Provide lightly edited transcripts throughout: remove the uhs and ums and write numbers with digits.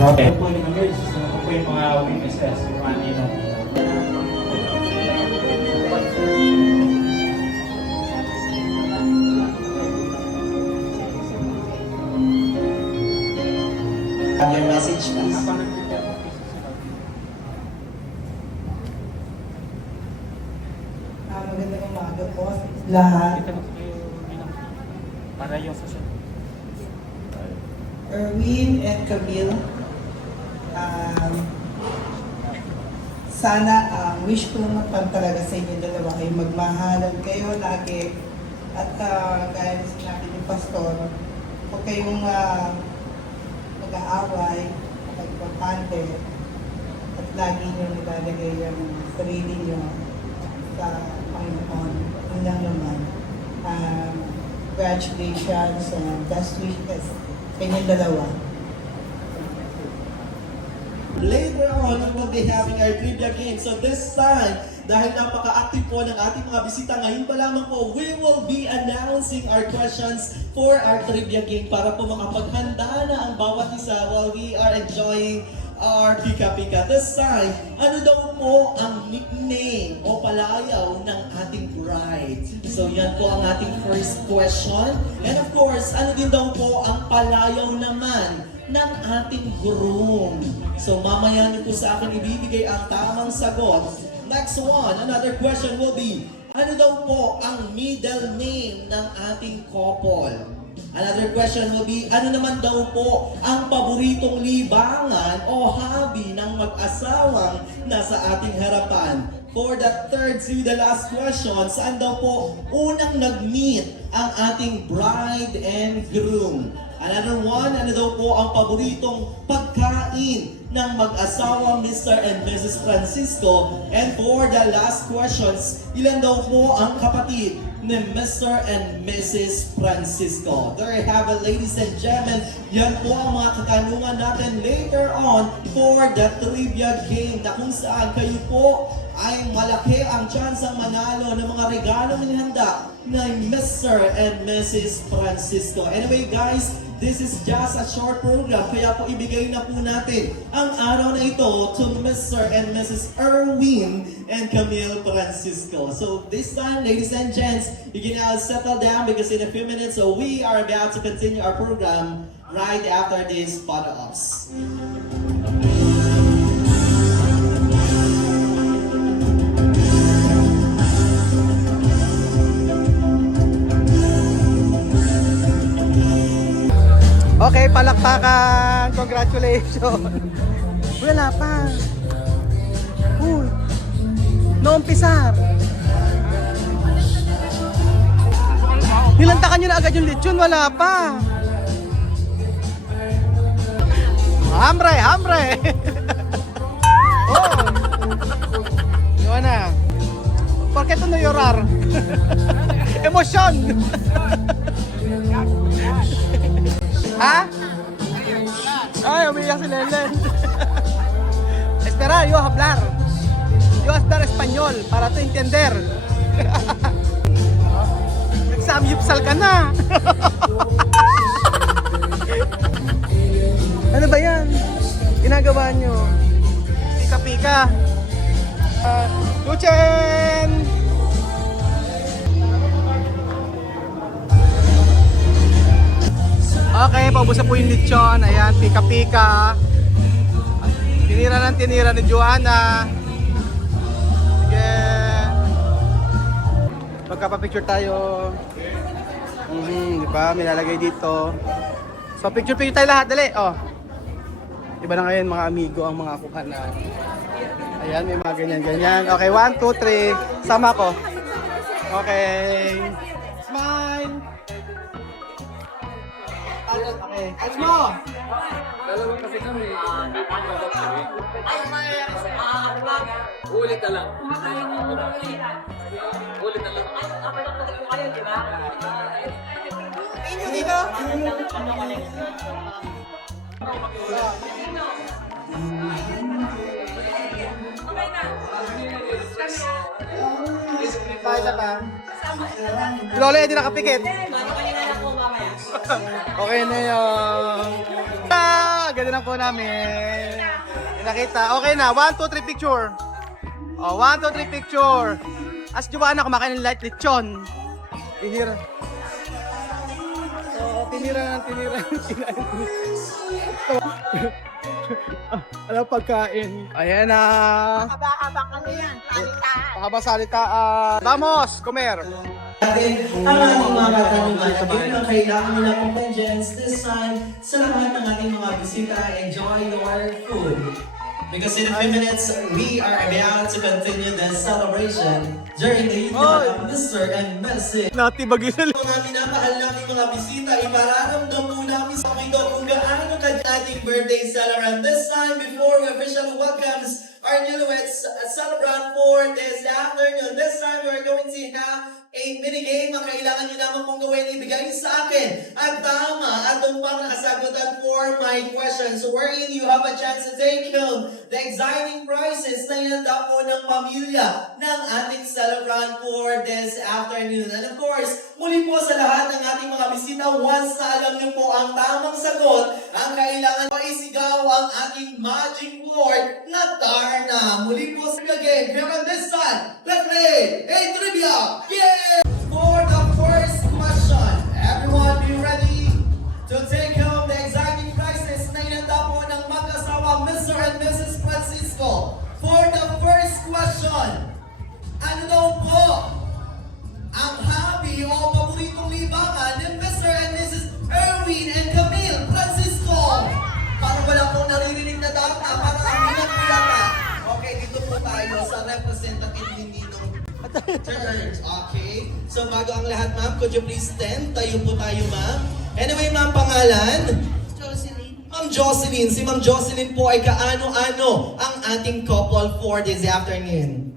Okay. Ito po yung mga ito po yung mga witnesses, yung mga ninong. Your message, please. Magandang umaga po lahat. Para yung social. Erwin and Camille, sana wish ko naman talaga sa inyo dalawa kayo magmahalan kayo lagi at gaya na sinabi ni Pastor, huwag kayong mag-aaway, magpapante at lagi nyo nilalagay ang sarili nyo sa Panginoon. Yun lang naman. Congratulations and best wishes sa inyong dalawa. Later on, we will be having our trivia game. So this time, dahil napaka-active po ng ating mga bisita ngayon pa lamang po, we will be announcing our questions for our trivia game para po makapaghanda na ang bawat isa while we are enjoying our pika-pika. This time, ano daw po ang nickname o palayaw ng ating bride? So yan po ang ating first question. And of course, ano din daw po ang palayaw naman ng ating groom? So mamaya niyo po sa akin ibibigay ang tamang sagot. Next one, another question will be, ano daw po ang middle name ng ating couple? Another question will be, ano naman daw po ang paboritong libangan o hobby ng mag-asawang nasa ating harapan? For the third to the last question, saan daw po unang nag-meet ang ating bride and groom? Another one, ano daw po ang paboritong pagkain ng mag-asawa Mr. and Mrs. Francisco? And for the last questions, ilan daw po ang kapatid ni Mr. and Mrs. Francisco? There you have it, ladies and gentlemen. Yan po ang mga katanungan natin later on for the trivia game na kung saan kayo po ay malaki ang chance ang manalo ng mga regalo na nihanda ng Mr. and Mrs. Francisco. Anyway guys, this is just a short program, kaya po ibigay na po natin ang araw na ito to Mr. and Mrs. Erwin and Camille Francisco. So this time, ladies and gents, you can now settle down because in a few minutes, so we are about to continue our program right after these photo-ops. Okay, palakpakan. Congratulations. Wala pa. Uy. Noong-pisar. Nilantakan nyo na agad yung lechon. Wala pa. Hambre, hambre. Oh. Yun na. ¿Por qué tú no llorar? Emosyon. ¿Ah? Ay, umiyak si Lelen. Espera, yo hablar. Yo hablar español para tu entender. Nagsamyupsal ka na. Ano ba yan? Ginagawa nyo? Pika-pika. Luchen! Okay, paubos na po yung lechon. Ayan, pika-pika. Tinira ni Joanna. Sige. Magkapapicture tayo. Di ba? May lalagay dito. So, picture tayo lahat. Dali. Oh. Iba na ngayon mga amigo ang mga kuha na. Ayan, may mga ganyan-ganyan. Okay, 1, 2, 3. Sama ko. Okay. Smile. Okay. Catch mo! Dalawa kasi kami. Ulit na lang. Ulit na lang. Inyo dito! Isa pa. Lola, hindi nakapikit. Okay na yun. ganda ng po namin. Nakita. Okay na. 1, 2, 3 picture. Oh, 1, 2, 3 picture. As Joanna kumakain ng light lechon. Tinira. So, tinira. Alam pagkain. Ayan na. Haba-habang ano yan, salitaan. Pakabasalitaan. Vamos, comer. Natin ang ating mga katanungan at yun ang kailangan nila kong pensions this time sa lahat ng ating mga bisita. Enjoy your food. Because in a few minutes, we are about to continue the celebration during the evening of Mr. and Mrs. Nati bagay Mga minamahal namin mga bisita, ipararamdam po namin sa akin kung gaano ka ating birthday celebrant. This time, before we officially welcomes our newlyweds celebrant for this afternoon. This time, we're going to have a minigame. Ang kailangan nyo naman pong gawin, ibigay sa akin at tama at tumpang nakasagutan for my questions, wherein you have a chance to take home the exciting prizes na inanda po ng pamilya ng ating celebrant for this afternoon. And of course, muli po sa lahat ng ating mga bisita, once na alam niyo po ang tamang sagot, ang kailangan po isigaw ang ating magic word na Darna. Muli po sa game. Here on this side, let's play a trivia game! For the first question, everyone be ready to take home the exciting prizes na inanda po ng mag-asawa Mr. and Mrs. Francisco. For the first question, ano daw po ang hobby o paboritong libangan ni Mr. and Mrs. Erwin and Camille Francisco? Parang wala pong naririnig na data, parang ang hinang kuyata. Okay, dito po tayo sa representative ni Ninong Church. Okay, so bago ang lahat ma'am, could you please stand? Tayo po tayo ma'am. Anyway ma'am, pangalan? Jocelyn. Ma'am Jocelyn. Si Ma'am Jocelyn po ay kaano-ano ang ating couple for this afternoon?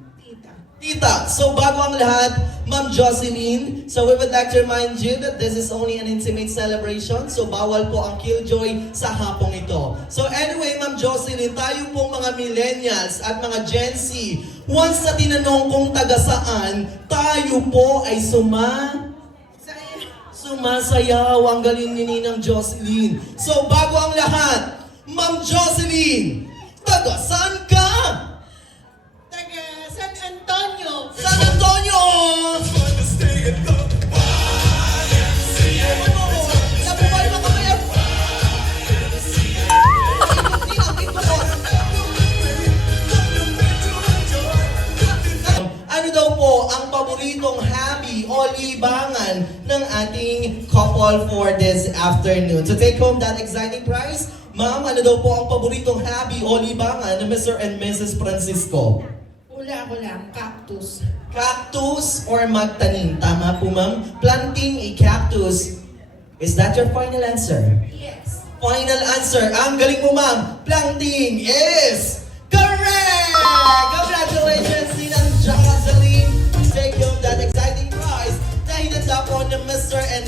Tita, so bago ang lahat, Ma'am Jocelyn, so we would like to remind you that this is only an intimate celebration, so bawal po ang killjoy sa hapong ito. So anyway, Ma'am Jocelyn, tayo pong mga millennials at mga Gen Z, once na tinanong kung taga saan, tayo po ay sumasayaw. Ang galing ni Ninang Jocelyn. So bago ang lahat, Ma'am Jocelyn, taga saan ka? Taga San Antonio. San Antonio! Nabuhay mo kami! Ano daw po ang paboritong hobby o libangan ng ating couple for this afternoon? To take home that exciting prize, ma'am, ano daw po ang paboritong hobby o libangan ng Mr. and Mrs. Francisco? Wala ko lang, cactus. Cactus or magtanim? Tama po ma'am. Planting a cactus. Is that your final answer? Yes. Final answer. Ang galing mo ma'am. Planting is correct! Congratulations, Ninang Jocelyn. Take home that exciting prize na hinanda po ng Mr. and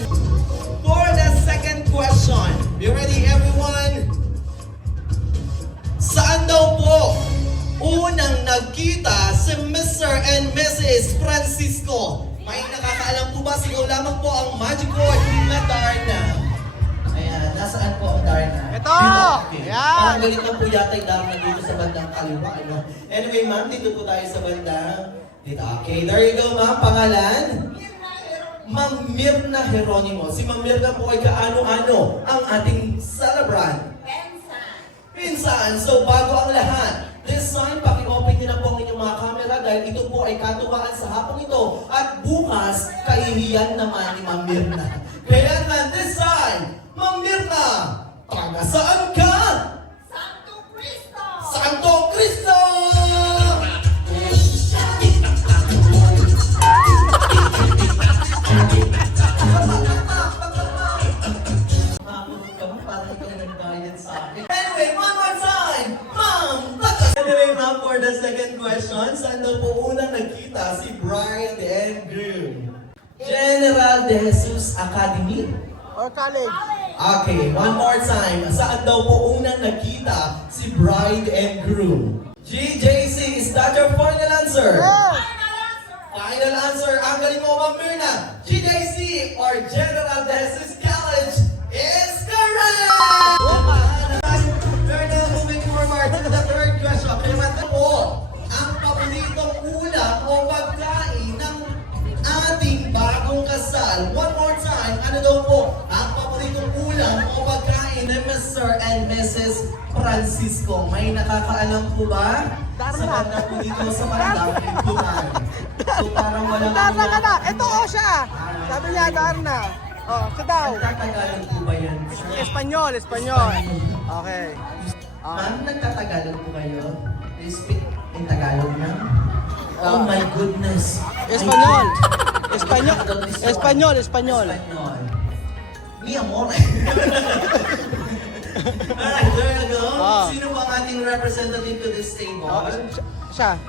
for the second question. Be ready everyone? Saan daw po unang nagkita si Mr. and Mrs. Francisco? May nakakaalam po ba? Sigaw lamang po ang magic word na Darna. Ayan, nasaan po ang Darna? Ito! Okay. Ayan! Parang galit lang po yata yung Darna dito sa bandang kaliwa. Ano? Anyway, ma'am, dito po tayo sa bandang dito. Okay, there you go, ma'am. Pangalan? Ma'am Mirna Geronimo. Si Ma'am Mirna po ay kaano-ano ang ating celebrant? Pinsan, so bago ang lahat, this time, paki-open nyo na po ang inyong mga camera dahil ito po ay katuwaan sa hapong ito at bukas, kaihiyan naman ni Ma'am Mirna. Kaya naman, this time, Ma'am Mirna, taga saan ka? Santo Cristo. Santo Cristo! Anyway, one more time! Ma'am! Anyway, ma'am, for the second question, saan daw po unang nagkita si bride and groom? General De Jesus Academy? Or college? Okay, one more time. Saan daw po unang nagkita si bride and groom? GJC, is that your final answer? Final answer. Ang galing mo, Ma'am Mirna. GJC or General De Jesus College is correct! Mr. and Mrs. Francisco. May nakakaalam po ba? Sa banda po dito sa bandang pintuan. So parang walang Darna ka na! Ito o siya! Sabi niya, Darna. Oh, siya daw. Nagtatagalog po ba yan? Espanyol, Espanyol. Okay. Ma'am, nagtatagalog po kayo? Do you speak in Tagalog na? Oh my goodness. Espanyol. Espanyol. Espanyol, Espanyol. Espanyol. Mi amor. Alright, there you go. Ah. Sino ba ang ating representative to this table? Oh, siya.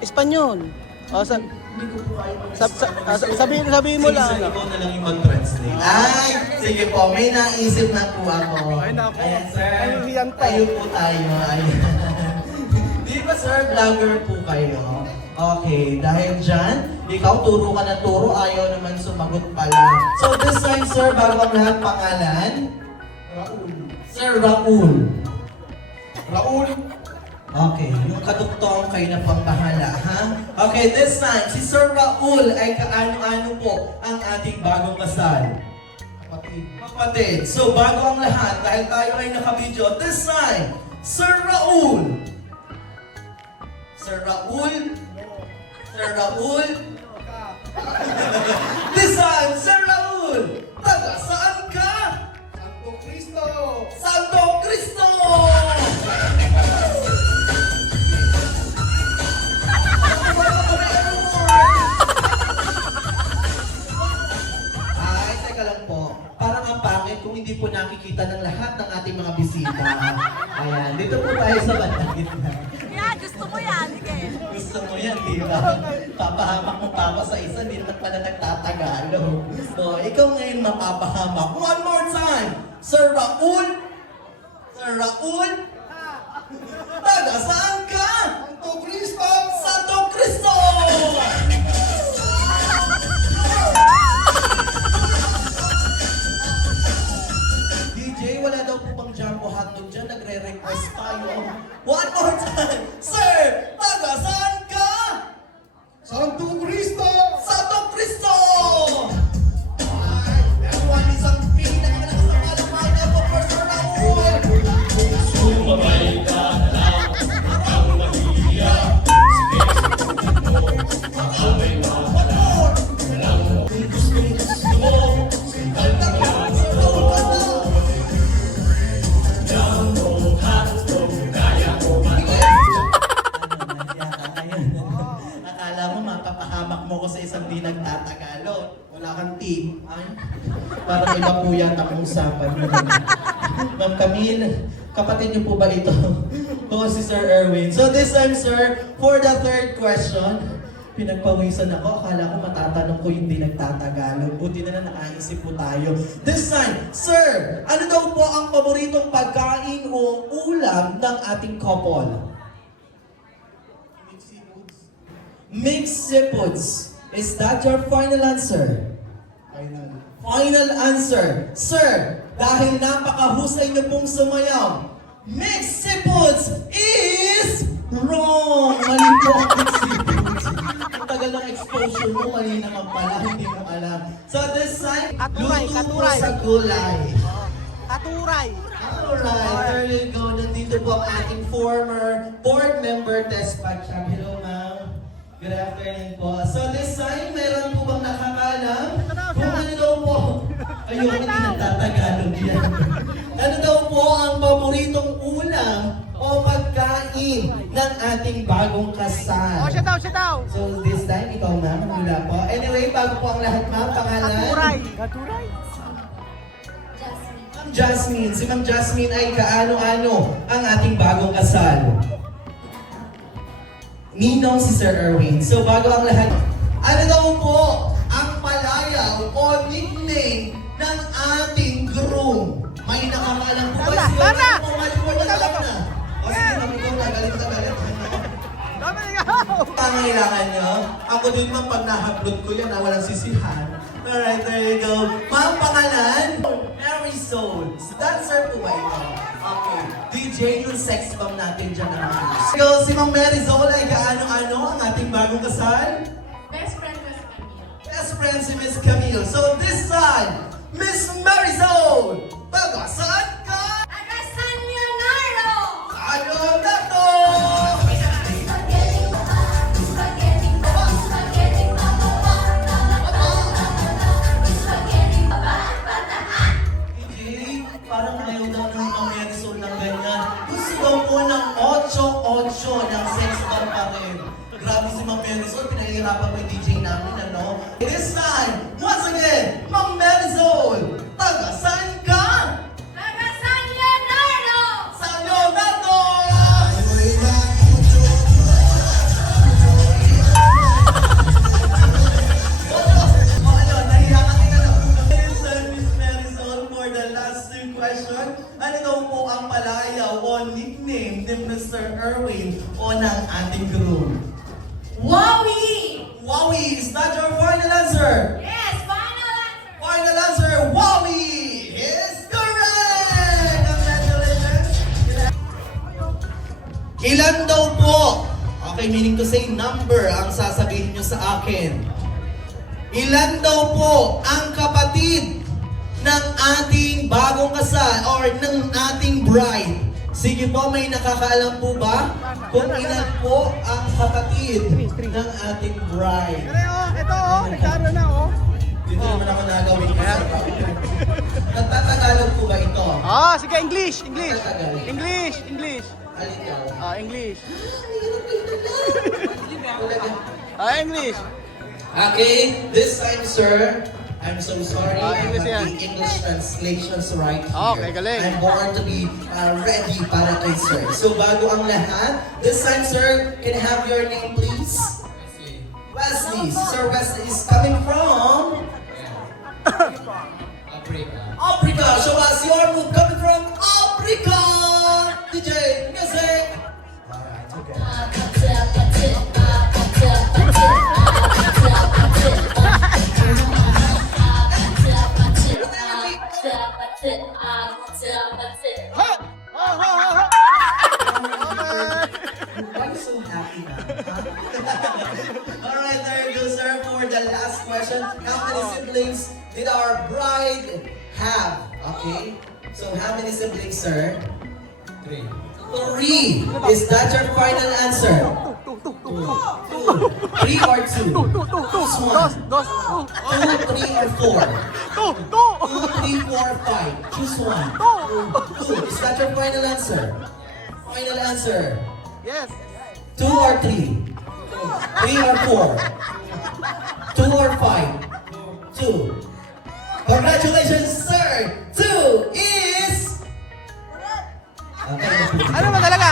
Espanyol. Oh, Hindi ko po kayo sabihin mo lang. Sige, sir, ikaw na lang yung mag-translate. Ay, sige po, may naisip na po ako. Ay, naku. Ayan, sir. Ay, hiyang to. Tayo po tayo. Ayan. Di ba, sir, vlogger po kayo? Okay, dahil dyan, ikaw turo ka na turo, ayaw naman sumagot pala. So this time, sir, bago ang lahat pangalan? Raul. Sir Raul. Raul. Okay, yung kaduktong kayo na pang bahala, ha? Okay, this time, si Sir Raul ay kaano-ano po ang ating bagong kasal? Kapatid. Kapatid. So, bago ang lahat, dahil tayo ay naka-video, this time, Sir Raul. Sir Raul. Sir Raul. This time, Sir Raul. Taga, saan ka? Santo Cristo. Santo Cristo! Ay, teka lang po. Parang ang pangit kung hindi po nakikita ng lahat ng ating mga bisita. Ayan, dito po tayo sa bandang gitna. Yeah, gusto mo yan. Sige. Gusto mo yan, di ba? Papahamak mo pa ako sa isa, hindi naman pala nagtatagalog. So, ikaw ngayon mapapahamak. One more time! Sir Raul! Sir Raul! Taga, saan ka? Santo Cristo! Santo Cristo! DJ, wala daw po bang jumbo hotdog dyan? Nagre-request tayo. One more time! Sir! Taga, saan ka? Santo Cristo! Santo Cristo! Ay, everyone is ang pinaka sa malamana po for Sir Raul! Sumabay ka na lang ang mahihiya. Sige, mo, makaway mo ka lang. Walang gusto mo. Sintal ka lang. Sir Raul, basta! Jumbo hotdog, kaya ko man. Akala mo mapapahamak mo ko sa isang di nagtatagalog. Wala kang team. Ay, parang iba po yata ang usapan mo. Ma'am Camille, kapatid niyo po ba ito? Oo, si Sir Erwin. So this time, sir, for the third question, pinagpawisan ako. Akala ko matatanong ko yung di nagtatagalog. Buti na nakaisip po tayo. This time, sir, ano daw po ang paboritong pagkain o ulam ng ating couple? Mixed seafoods. Is that your final answer? Final answer. Sir, dahil napakahusay niyo pong sumayaw, mixed seafoods is wrong. Mali po ang mixed seafoods. Ang tagal ng exposure mo, mali naman pala, hindi mo alam. So this time, Katuray, luto po katuray. sa gulay. Katuray. Alright, there you go. Nandito po ang ating former board member, Tess Pachang. Hello, ma'am. Good afternoon po. So this time, meron po bang nakakalam? Kung ano daw po, ayun, hindi nagtatagalog yan. Ano daw po ang paboritong ulam o pagkain ng ating bagong kasal? Oh, siya daw, siya daw. So this time, ikaw ma'am, wala po. Anyway, bago po ang lahat ma'am, pangalan? Katuray. Katuray. Ma'am Jasmine. Si Ma'am Jasmine ay kaano-ano ang ating bagong kasal? Ninong si Sir Erwin. So bago ang lahat, ano daw po ang palayaw o nickname ng ating groom? May nakakaalam po ba? Tama! Tama! Tama! O sige, ma'am, ikaw nagalit na galit. Tama na ikaw. Pangailangan nyo? Ako din ma'am, pag na-upload ko yan, walang sisihan. Alright, there you go. Ma'am, pangalan? Mary Soul. So, dancer po ba ito? Okay. DJ yung sex bomb natin dyan naman. So, si Ma'am Mary Soul ay kaano-ano ang ating bagong kasal? Best friend, Miss Camille. Best friend si Miss Camille. So, this time, Miss Mary Soul, Taga saan ka? Taga San Leonardo! Ano na to? PJ, parang ayaw daw ng Marisol ng ganyan. Gusto daw po ng 8-8 ng sex bomb pa rin. Grabe si Ma'am Marisol, pinahihirapan mo yung DJ namin, ano? This time, once again, Ma'am Marisol, taga saan ka? Taga San Leonardo! Sa Leonardo! Miss Marisol, for the last two question, ano daw po ang palayaw o nickname ni Mr. Erwin o ng ating group? Wowie! Wowie, is that your final answer? Yes, final answer! Final answer, Wowie is correct! Congratulations! Ilan daw po? Okay, meaning to say number ang sasabihin nyo sa akin. Ilan daw po ang kapatid ng ating bagong kasal or ng ating bride? Sige po, may nakakaalam po ba kung ilan po ang kapatid ng ating bride? Ito klaro na Dito naman ako nagawin ko sa Nagtatagalog po ba ito? Sige, English. English. English. Alin daw? English. Talaga. English. Okay, this time, sir, I'm so sorry. I English have yan. the English translations right here. Okay, galing. I'm born to be ready para kay sir. So, bago ang lahat, this time, sir, can I have your name, please? Wesley. Sir Wesley is coming from? Africa. Show us your move coming from Africa. DJ, music. Alright, okay. Why are you so happy now? Alright, there you go, sir, for the last question. How many siblings did our bride have? Okay, so how many siblings, sir? 3. 3. Is that your final answer? 2. 3 or 2? Choose one. 2, 3 or 4? 2, 3, 4, 5. Choose one. 2. Is that your final answer? Final answer. Yes. 2 or 3? 3 or 4? 2 or 5? 2. Congratulations, sir! 2 is... Okay. Ano ba talaga?